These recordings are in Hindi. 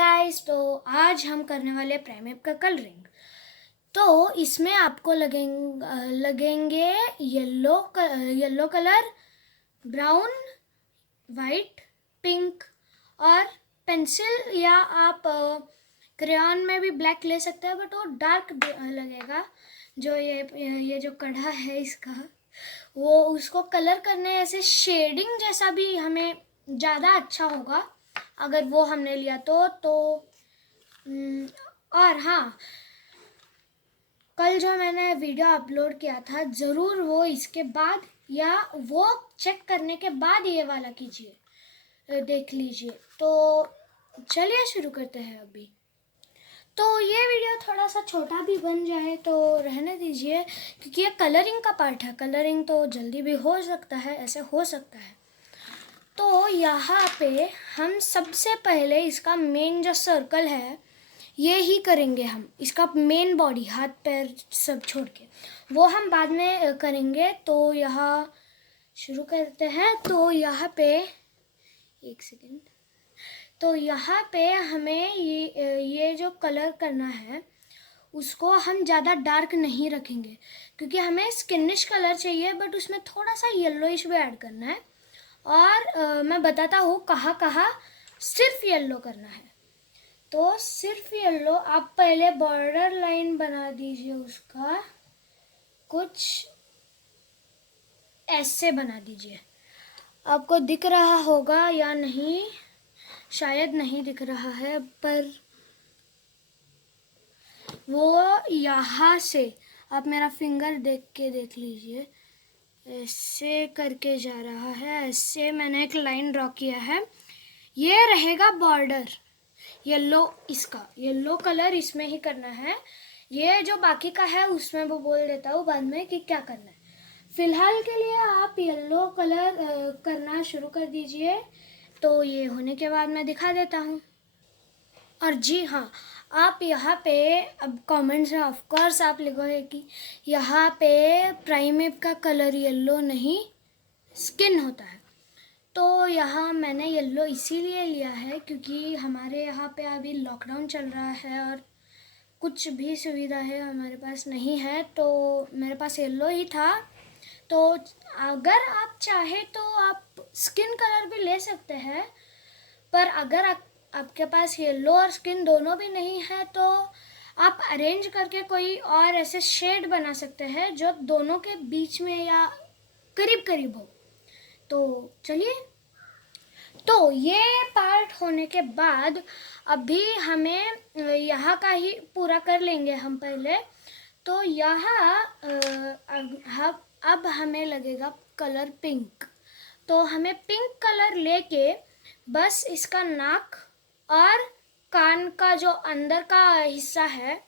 गाइस, तो आज हम करने वाले प्राइमेप का कलरिंग। तो इसमें आपको लगेंगे yellow colour, brown, white, pink और पेंसिल, या आप क्रेयॉन में भी ब्लैक ले सकते हैं, बट वो डार्क लगेगा। जो ये जो कड़ा है इसका, वो उसको कलर करने ऐसे शेडिंग जैसा भी हमें ज़्यादा अच्छा होगा अगर वो हमने लिया तो और हाँ, कल जो मैंने वीडियो अपलोड किया था, ज़रूर वो इसके बाद या वो चेक करने के बाद ये वाला कीजिए, देख लीजिए। तो चलिए शुरू करते हैं अभी। तो ये वीडियो थोड़ा सा छोटा भी बन जाए तो रहने दीजिए, क्योंकि ये कलरिंग का पार्ट है। कलरिंग तो जल्दी भी हो सकता है, ऐसे हो सकता है। तो यहाँ पे हम सबसे पहले इसका मेन जो सर्कल है ये ही करेंगे। हम इसका मेन बॉडी, हाथ पैर सब छोड़ के, वो हम बाद में करेंगे। तो यहाँ शुरू करते हैं। तो यहाँ पे एक सेकेंड। तो यहाँ पे हमें ये जो कलर करना है उसको हम ज़्यादा डार्क नहीं रखेंगे, क्योंकि हमें स्किनिश कलर चाहिए, बट उसमें थोड़ा सा येलोइश भी ऐड करना है। और मैं बताता हूँ कहाँ कहाँ सिर्फ येलो करना है। तो सिर्फ येलो आप पहले बॉर्डर लाइन बना दीजिए, उसका कुछ ऐसे बना दीजिए। आपको दिख रहा होगा या नहीं, शायद नहीं दिख रहा है, पर वो यहाँ से आप मेरा फिंगर देख लीजिए, ऐसे करके जा रहा है। ऐसे मैंने एक लाइन ड्रॉ किया है। ये रहेगा बॉर्डर येलो, इसका येलो कलर इसमें ही करना है। ये जो बाकी का है उसमें वो बोल देता हूँ बाद में कि क्या करना है। फिलहाल के लिए आप येलो कलर करना शुरू कर दीजिए। तो ये होने के बाद मैं दिखा देता हूँ। और जी हाँ, आप यहाँ पे अब कमेंट्स में ऑफ कोर्स आप लिखोगे कि यहाँ पे प्राइमेप का कलर येलो नहीं स्किन होता है। तो यहाँ मैंने येलो इसीलिए लिया है क्योंकि हमारे यहाँ पे अभी लॉकडाउन चल रहा है और कुछ भी सुविधा है हमारे पास नहीं है, तो मेरे पास येलो ही था। तो अगर आप चाहे तो आप स्किन कलर भी ले सकते हैं, पर अगर आपके पास येलो और स्किन दोनों भी नहीं है तो आप अरेंज करके कोई और ऐसे शेड बना सकते हैं जो दोनों के बीच में या करीब करीब हो। तो चलिए, तो ये पार्ट होने के बाद अभी हमें यहाँ का ही पूरा कर लेंगे हम पहले। तो यहाँ अब हमें लगेगा कलर पिंक। तो हमें पिंक कलर लेके बस इसका नाक और कान का जो अंदर का हिस्सा है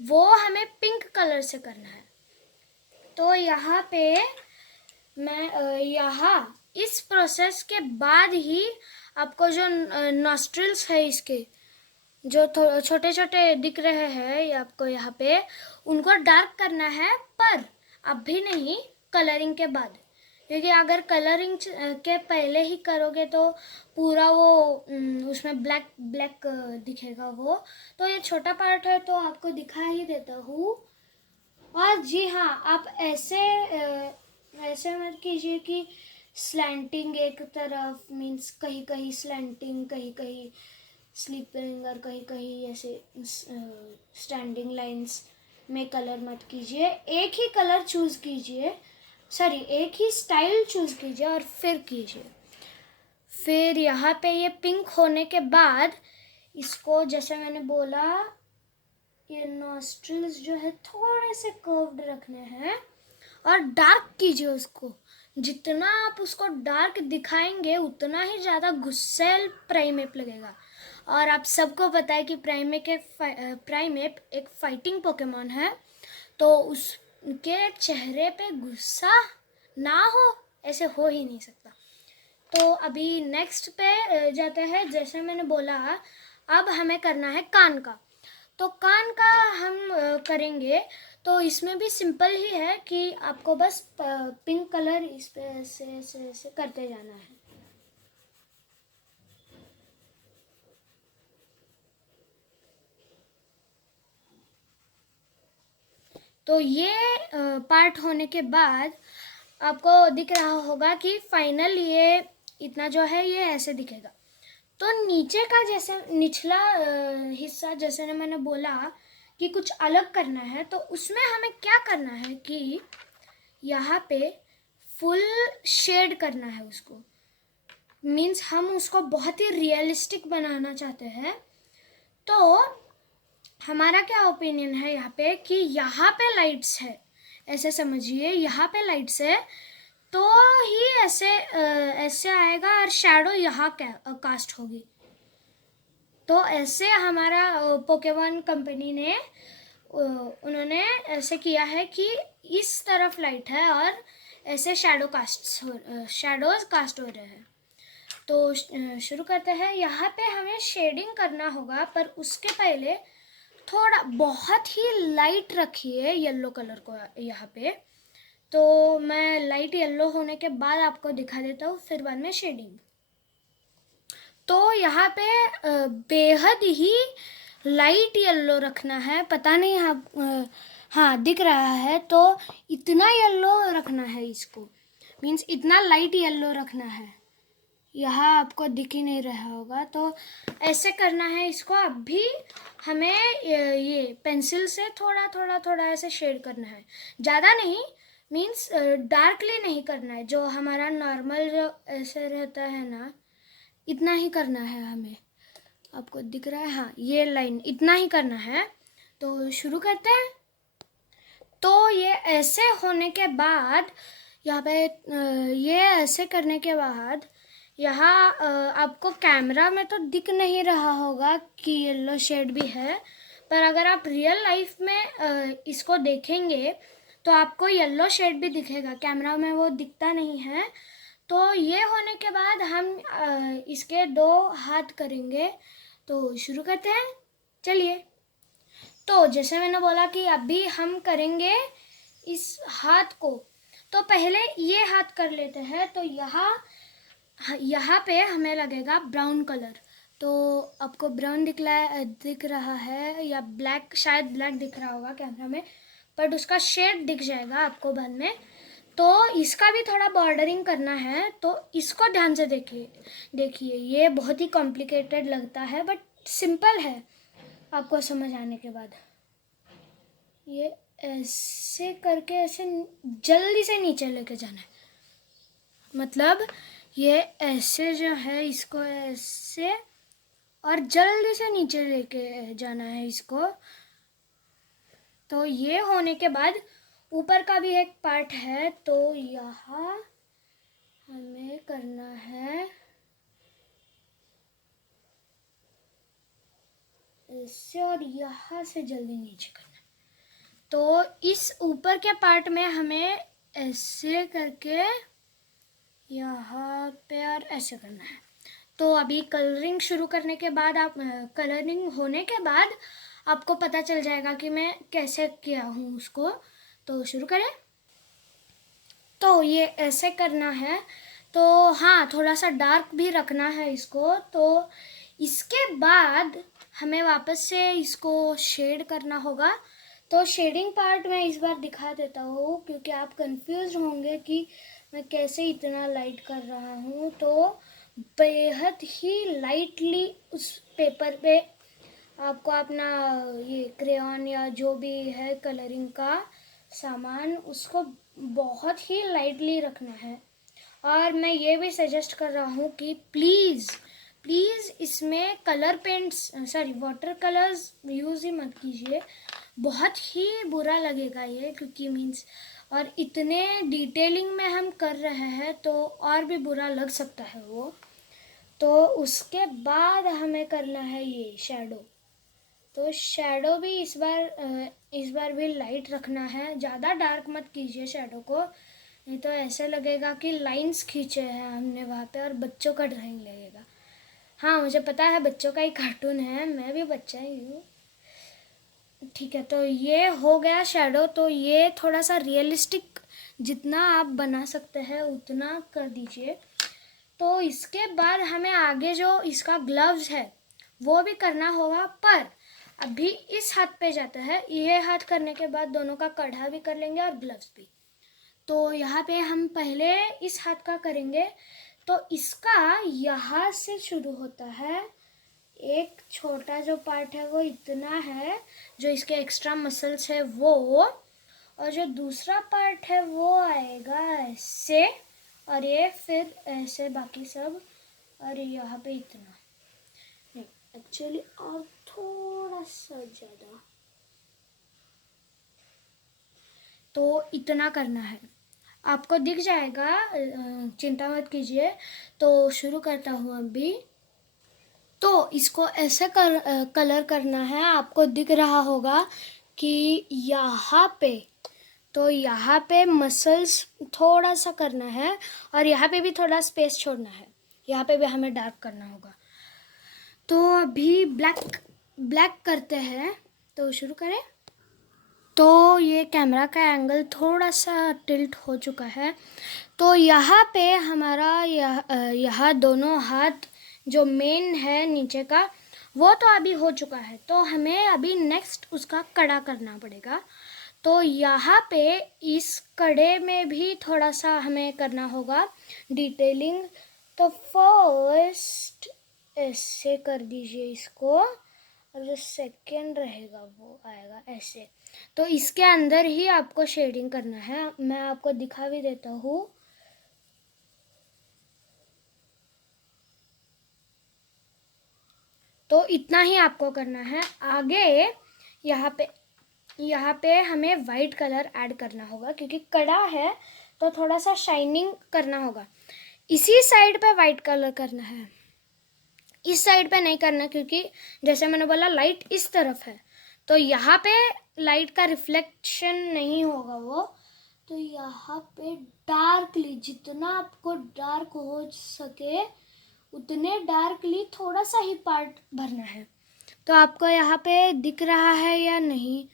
वो हमें पिंक कलर से करना है। तो यहाँ पे मैं यहाँ इस प्रोसेस के बाद ही आपको जो नॉस्ट्रिल्स है इसके जो छोटे छोटे दिख रहे हैं आपको यहाँ पे, उनको डार्क करना है, पर अभी नहीं, कलरिंग के बाद। क्योंकि अगर कलरिंग के पहले ही करोगे तो पूरा वो उसमें ब्लैक ब्लैक दिखेगा वो। तो ये छोटा पार्ट है तो आपको दिखा ही देता हूँ। और जी हाँ, आप ऐसे मत कीजिए कि स्लैंटिंग एक तरफ, मीन्स कहीं कहीं स्लैंटिंग, कहीं कहीं स्लीपिंग और कहीं कहीं ऐसे स्टैंडिंग लाइंस में कलर मत कीजिए। एक ही कलर चूज़ कीजिए, सॉरी एक ही स्टाइल चूज़ कीजिए और फिर कीजिए। फिर यहाँ पे ये पिंक होने के बाद इसको, जैसे मैंने बोला, ये नॉस्ट्रिल्स जो है थोड़े से कर्व्ड रखने हैं और डार्क कीजिए उसको। जितना आप उसको डार्क दिखाएंगे उतना ही ज़्यादा गुस्सैल प्राइमेप लगेगा। और आप सबको पता है कि प्राइमेप एक फाइटिंग पोकेमॉन है, तो उसके चेहरे पे गुस्सा ना हो ऐसे हो ही नहीं सकता। तो अभी नेक्स्ट पे जाते हैं। जैसे मैंने बोला, अब हमें करना है कान का। तो कान का हम करेंगे। तो इसमें भी सिंपल ही है कि आपको बस पिंक कलर इस पे ऐसे करते जाना है। तो ये पार्ट होने के बाद आपको दिख रहा होगा कि फाइनल ये इतना जो है ये ऐसे दिखेगा। तो नीचे का जैसे निचला हिस्सा जैसे मैंने बोला कि कुछ अलग करना है, तो उसमें हमें क्या करना है कि यहाँ पे फुल शेड करना है उसको। मीन्स हम उसको बहुत ही रियलिस्टिक बनाना चाहते हैं। तो हमारा क्या ओपिनियन है यहाँ पे कि यहाँ पे लाइट्स है, ऐसे समझिए यहाँ पे लाइट्स है तो ही ऐसे ऐसे आएगा और शैडो यहाँ कास्ट होगी। तो ऐसे हमारा पोकेमॉन कंपनी ने उन्होंने ऐसे किया है कि इस तरफ लाइट है और ऐसे शैडोज कास्ट हो रहे हैं। तो शुरू करते हैं। यहाँ पे हमें शेडिंग करना होगा, पर उसके पहले थोड़ा बहुत ही लाइट रखिए येलो कलर को यहाँ पे। तो मैं लाइट येलो होने के बाद आपको दिखा देता हूँ, फिर बाद में शेडिंग। तो यहाँ पे बेहद ही लाइट येलो रखना है, पता नहीं हाँ दिख रहा है, तो इतना येलो रखना है इसको। मीन्स इतना लाइट येलो रखना है। यहाँ आपको दिख ही नहीं रहा होगा, तो ऐसे करना है इसको। अभी हमें ये पेंसिल से थोड़ा थोड़ा थोड़ा ऐसे शेड करना है, ज़्यादा नहीं। मीन्स डार्कली नहीं करना है, जो हमारा नॉर्मल जो ऐसे रहता है ना, इतना ही करना है हमें। आपको दिख रहा है? हाँ, ये लाइन इतना ही करना है। तो शुरू करते हैं। तो ये ऐसे होने के बाद यहाँ पे ये ऐसे करने के बाद यहाँ आपको कैमरा में तो दिख नहीं रहा होगा कि येलो शेड भी है, पर अगर आप रियल लाइफ में इसको देखेंगे तो आपको येलो शेड भी दिखेगा। कैमरा में वो दिखता नहीं है। तो ये होने के बाद हम इसके 2 हाथ करेंगे। तो शुरू करते हैं, चलिए। तो जैसे मैंने बोला कि अभी हम करेंगे इस हाथ को, तो पहले ये हाथ कर लेते हैं। तो यहाँ पे हमें लगेगा ब्राउन कलर। तो आपको ब्राउन दिख रहा है या ब्लैक, शायद ब्लैक दिख रहा होगा कैमरा में, बट उसका शेड दिख जाएगा आपको बाद में। तो इसका भी थोड़ा बॉर्डरिंग करना है, तो इसको ध्यान से देखिए। ये बहुत ही कॉम्प्लिकेटेड लगता है, बट सिंपल है आपको समझ आने के बाद। ये ऐसे करके ऐसे जल्दी से नीचे लेके जाना है। मतलब ये ऐसे जो है इसको ऐसे और जल्दी से नीचे लेके जाना है इसको। तो ये होने के बाद ऊपर का भी एक पार्ट है, तो यहाँ हमें करना है ऐसे और यहाँ से जल्दी नीचे करना है। तो इस ऊपर के पार्ट में हमें ऐसे करके यहाँ पे और ऐसे करना है। तो अभी कलरिंग शुरू करने के बाद कलरिंग होने के बाद आपको पता चल जाएगा कि मैं कैसे किया हूँ उसको। तो शुरू करें। तो ये ऐसे करना है। तो हाँ, थोड़ा सा डार्क भी रखना है इसको। तो इसके बाद हमें वापस से इसको शेड करना होगा। तो शेडिंग पार्ट मैं इस बार दिखा देता हूँ, क्योंकि आप कंफ्यूज होंगे कि मैं कैसे इतना लाइट कर रहा हूँ। तो बेहद ही लाइटली उस पेपर पे आपको अपना ये क्रेयॉन या जो भी है कलरिंग का सामान, उसको बहुत ही लाइटली रखना है। और मैं ये भी सजेस्ट कर रहा हूँ कि प्लीज़ इसमें colour paints water colours use ही मत कीजिए। बहुत ही बुरा लगेगा ये, क्योंकि मीन्स और इतने डिटेलिंग में हम कर रहे हैं तो और भी बुरा लग सकता है वो। तो उसके बाद हमें करना है ये शैडो। तो शैडो भी इस बार भी लाइट रखना है। ज़्यादा डार्क मत कीजिए शैडो को, नहीं तो ऐसे लगेगा कि लाइंस खींचे हैं हमने वहाँ पे और बच्चों का ड्राइंग लगेगा। हाँ, मुझे पता है बच्चों का ही कार्टून है, मैं भी बच्चा ही हूँ। ठीक है, तो ये हो गया शैडो। तो ये थोड़ा सा रियलिस्टिक जितना आप बना सकते हैं उतना कर दीजिए। तो इसके बाद हमें आगे जो इसका ग्लव्स है वो भी करना होगा, पर अभी इस हाथ पे जाता है, ये हाथ करने के बाद दोनों का कढ़ा भी कर लेंगे और ग्लव्स भी। तो यहाँ पे हम पहले इस हाथ का करेंगे। तो इसका यहाँ से शुरू होता है, एक छोटा जो पार्ट है वो इतना है, जो इसके एक्स्ट्रा मसल्स है वो, और जो दूसरा पार्ट है वो आएगा ऐसे, और ये फिर ऐसे बाकी सब, और यहाँ पे इतना नहीं, एक्चुअली और थोड़ा सा ज़्यादा, तो इतना करना है। आपको दिख जाएगा, चिंता मत कीजिए। तो शुरू करता हूँ अभी। तो इसको ऐसे कलर करना है। आपको दिख रहा होगा कि यहाँ पे, तो यहाँ पे मसल्स थोड़ा सा करना है, और यहाँ पे भी थोड़ा स्पेस छोड़ना है। यहाँ पे भी हमें डार्क करना होगा। तो अभी ब्लैक करते हैं। तो शुरू करें। तो ये कैमरा का एंगल थोड़ा सा टिल्ट हो चुका है। तो यहाँ पे हमारा यहाँ दोनों हाथ जो मेन है नीचे का, वो तो अभी हो चुका है। तो हमें अभी नेक्स्ट उसका कड़ा करना पड़ेगा। तो यहाँ पे इस कड़े में भी थोड़ा सा हमें करना होगा डिटेलिंग। तो फर्स्ट ऐसे कर दीजिए इसको, और जो सेकेंड रहेगा वो आएगा ऐसे। तो इसके अंदर ही आपको शेडिंग करना है। मैं आपको दिखा भी देता हूँ। तो इतना ही आपको करना है। आगे यहाँ पे हमें वाइट कलर ऐड करना होगा, क्योंकि कड़ा है तो थोड़ा सा शाइनिंग करना होगा। इसी साइड पे वाइट कलर करना है, इस साइड पे नहीं करना, क्योंकि जैसे मैंने बोला लाइट इस तरफ है, तो यहाँ पे लाइट का रिफ्लेक्शन नहीं होगा वो। तो यहाँ पे डार्कली, जितना आपको डार्क हो सके उतने डार्कली थोड़ा सा ही पार्ट भरना है। तो आपको यहाँ पे दिख रहा है या नहीं,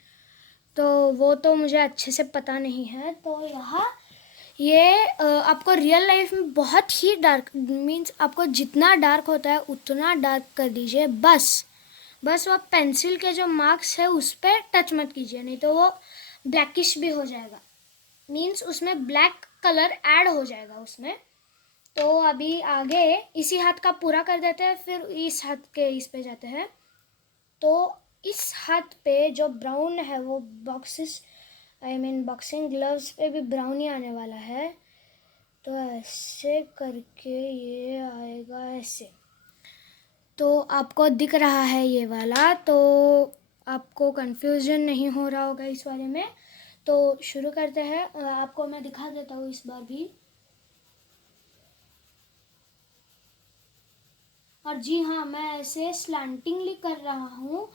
तो वो तो मुझे अच्छे से पता नहीं है। तो यहाँ ये आपको रियल लाइफ में बहुत ही डार्क, मीन्स आपको जितना डार्क होता है उतना डार्क कर दीजिए। बस वो पेंसिल के जो मार्क्स है उस पर टच मत कीजिए, नहीं तो वो ब्लैकिश भी हो जाएगा, मीन्स उसमें ब्लैक कलर ऐड हो जाएगा उसमें। तो अभी आगे इसी हाथ का पूरा कर देते हैं, फिर इस हाथ के इस पे जाते हैं। तो इस हाथ पे जो ब्राउन है वो बॉक्सिंग ग्लव्स पे भी ब्राउन ही आने वाला है। तो ऐसे करके ये आएगा ऐसे। तो आपको दिख रहा है ये वाला, तो आपको कंफ्यूजन नहीं हो रहा होगा इस बारे में। तो शुरू करते हैं। आपको मैं दिखा देता हूँ इस बार भी। और जी हाँ, मैं ऐसे स्लैंटिंगली कर रहा हूँ,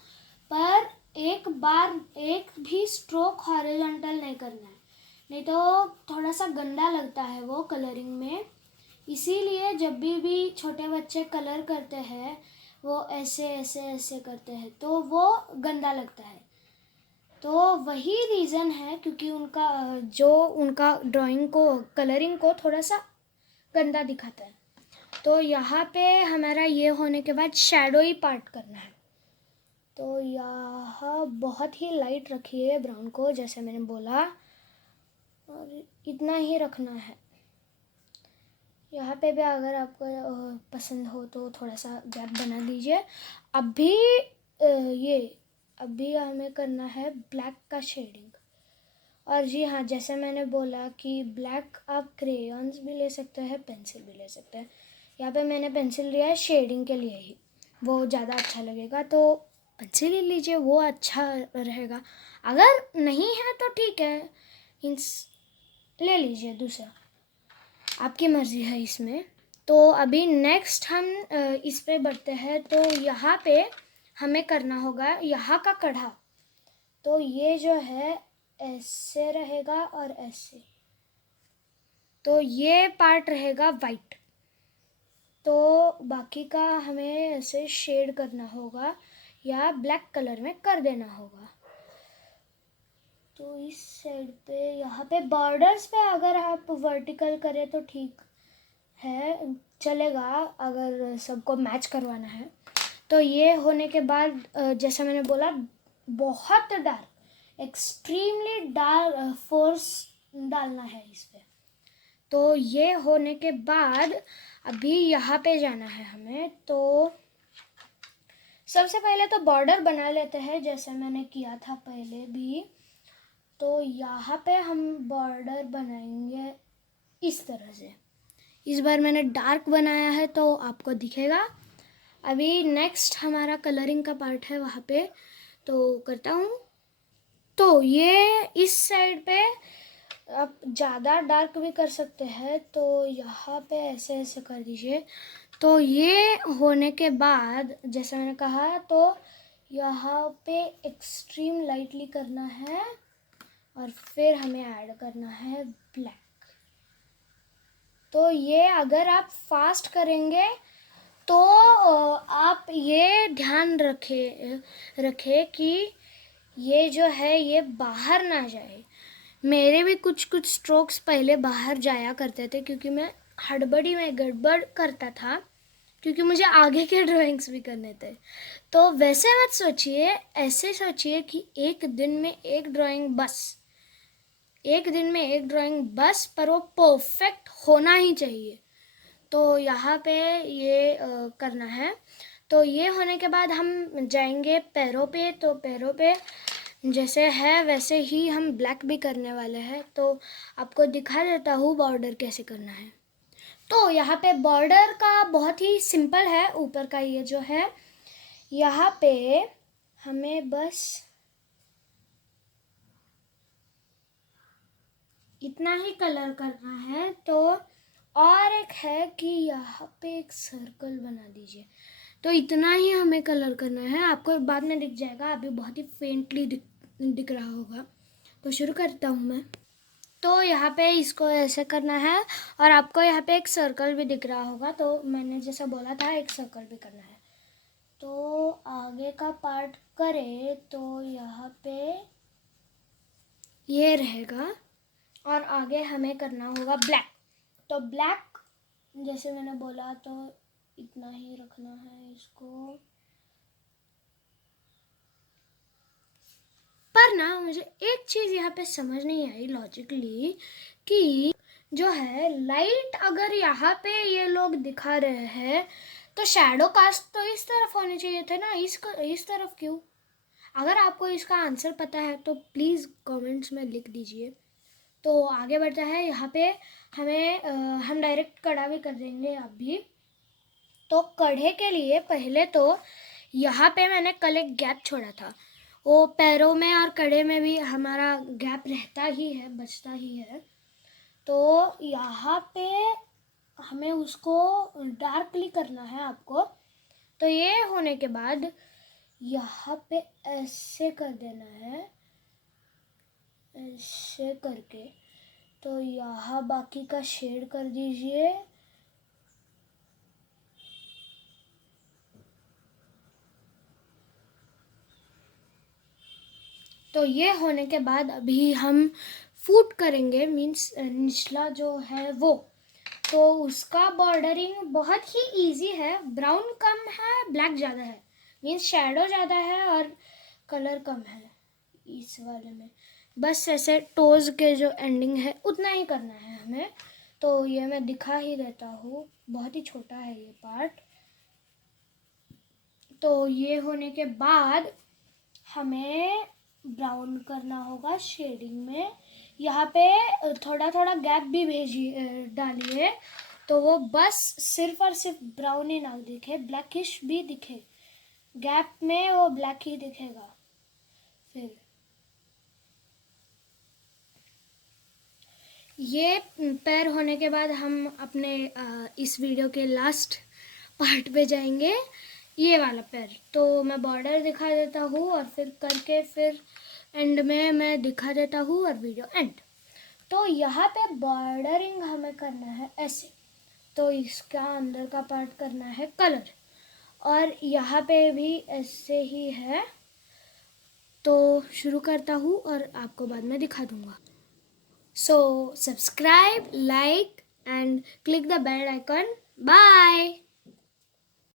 पर एक बार एक भी स्ट्रोक हॉरिजॉन्टल नहीं करना है, नहीं तो थोड़ा सा गंदा लगता है वो कलरिंग में। इसीलिए जब भी छोटे बच्चे कलर करते हैं वो ऐसे ऐसे ऐसे करते हैं, तो वो गंदा लगता है। तो वही रीज़न है, क्योंकि उनका ड्राइंग को, कलरिंग को थोड़ा सा गंदा दिखाता है। तो यहाँ पे हमारा ये होने के बाद शैडो ही पार्ट करना है। तो यहाँ बहुत ही लाइट रखिए ब्राउन को, जैसे मैंने बोला, और इतना ही रखना है। यहाँ पे भी अगर आपको पसंद हो तो थोड़ा सा गैप बना दीजिए। अभी हमें करना है ब्लैक का शेडिंग। और जी हाँ, जैसे मैंने बोला कि ब्लैक आप क्रेयॉन्स भी ले सकते हैं, पेंसिल भी ले सकते हैं। यहाँ पे मैंने पेंसिल लिया है शेडिंग के लिए ही, वो ज़्यादा अच्छा लगेगा। तो पेंसिल ही लीजिए, वो अच्छा रहेगा। अगर नहीं है तो ठीक है, मीन्स ले लीजिए दूसरा, आपकी मर्ज़ी है इसमें। तो अभी नेक्स्ट हम इस पे बढ़ते हैं। तो यहाँ पे हमें करना होगा यहाँ का कढ़ा। तो ये जो है ऐसे रहेगा और ऐसे, तो ये पार्ट रहेगा वाइट। तो बाकी का हमें ऐसे शेड करना होगा या ब्लैक कलर में कर देना होगा। तो इस साइड पे, यहाँ पे बॉर्डर्स पे अगर आप वर्टिकल करें तो ठीक है, चलेगा, अगर सबको मैच करवाना है तो ये होने के बाद जैसा मैंने बोला बहुत डार्क, एक्सट्रीमली डार्क फोर्स डालना है इस पे। तो ये होने के बाद अभी यहाँ पे जाना है हमें। तो सबसे पहले तो बॉर्डर बना लेते हैं जैसे मैंने किया था पहले भी। तो यहाँ पे हम बॉर्डर बनाएंगे इस तरह से। इस बार मैंने डार्क बनाया है तो आपको दिखेगा। अभी नेक्स्ट हमारा कलरिंग का पार्ट है, वहाँ पे तो करता हूँ। तो ये इस साइड पे आप ज़्यादा डार्क भी कर सकते हैं, तो यहाँ पे ऐसे ऐसे कर दीजिए। तो ये होने के बाद जैसे मैंने कहा, तो यहाँ पे एक्सट्रीम लाइटली करना है और फिर हमें ऐड करना है ब्लैक। तो ये अगर आप फास्ट करेंगे तो आप ये ध्यान रखे कि ये जो है ये बाहर ना जाए। मेरे भी कुछ कुछ स्ट्रोक्स पहले बाहर जाया करते थे क्योंकि मैं हड़बड़ी में गड़बड़ करता था, क्योंकि मुझे आगे के ड्राइंग्स भी करने थे। तो वैसे मत सोचिए, ऐसे सोचिए कि एक दिन में एक ड्राइंग बस, पर वो परफेक्ट होना ही चाहिए। तो यहाँ पे ये करना है। तो ये होने के बाद हम जाएंगे पैरों पे। तो पैरों पे जैसे है वैसे ही हम ब्लैक भी करने वाले हैं। तो आपको दिखा देता हूँ बॉर्डर कैसे करना है। तो यहाँ पे बॉर्डर का बहुत ही सिंपल है। ऊपर का ये जो है, यहाँ पे हमें बस इतना ही कलर करना है। तो और एक है कि यहाँ पे एक सर्कल बना दीजिए। तो इतना ही हमें कलर करना है। आपको बाद में दिख जाएगा, अभी बहुत ही फेंटली दिख रहा होगा। तो शुरू करता हूँ मैं। तो यहाँ पे इसको ऐसे करना है और आपको यहाँ पे एक सर्कल भी दिख रहा होगा। तो मैंने जैसा बोला था एक सर्कल भी करना है। तो आगे का पार्ट करें तो यहाँ पे ये रहेगा और आगे हमें करना होगा ब्लैक। तो ब्लैक जैसे मैंने बोला तो इतना ही रखना है इसको। पर ना मुझे एक चीज़ यहाँ पे समझ नहीं आई लॉजिकली, कि जो है लाइट अगर यहाँ पे ये लोग दिखा रहे हैं तो शैडो कास्ट तो इस तरफ होने चाहिए थे ना, इस तरफ क्यों? अगर आपको इसका आंसर पता है तो प्लीज़ कमेंट्स में लिख दीजिए। तो आगे बढ़ता है। यहाँ पे हम डायरेक्ट कड़ा भी कर देंगे अभी। तो कढ़े के लिए पहले तो यहाँ पे मैंने कल एक गैप छोड़ा था। वो पैरों में और कड़े में भी हमारा गैप रहता ही है, बचता ही है। तो यहाँ पे हमें उसको डार्कली करना है आपको। तो ये होने के बाद यहाँ पे ऐसे कर देना है, ऐसे करके। तो यहाँ बाकी का शेड कर दीजिए। तो ये होने के बाद अभी हम फूट करेंगे, मीन्स निचला जो है वो। तो उसका बॉर्डरिंग बहुत ही इजी है। ब्राउन कम है, ब्लैक ज़्यादा है, मीन्स शैडो ज़्यादा है और कलर कम है इस वाले में। बस ऐसे टोज के जो एंडिंग है उतना ही करना है हमें। तो ये मैं दिखा ही देता हूँ, बहुत ही छोटा है ये पार्ट। तो ये होने के बाद हमें ब्राउन करना होगा शेडिंग में। यहाँ पे थोड़ा थोड़ा गैप भी डालिए, तो वो बस सिर्फ और सिर्फ ब्राउन ही ना दिखे, ब्लैकिश भी दिखे। गैप में वो ब्लैक ही दिखेगा। फिर ये पैर होने के बाद हम अपने इस वीडियो के लास्ट पार्ट पे जाएंगे, ये वाला पैर। तो मैं बॉर्डर दिखा देता हूँ और फिर करके फिर एंड में मैं दिखा देता हूँ और वीडियो एंड। तो यहाँ पे बॉर्डरिंग हमें करना है ऐसे। तो इसका अंदर का पार्ट करना है कलर, और यहाँ पे भी ऐसे ही है। तो शुरू करता हूँ और आपको बाद में दिखा दूँगा। So subscribe, like and click the bell icon. Bye.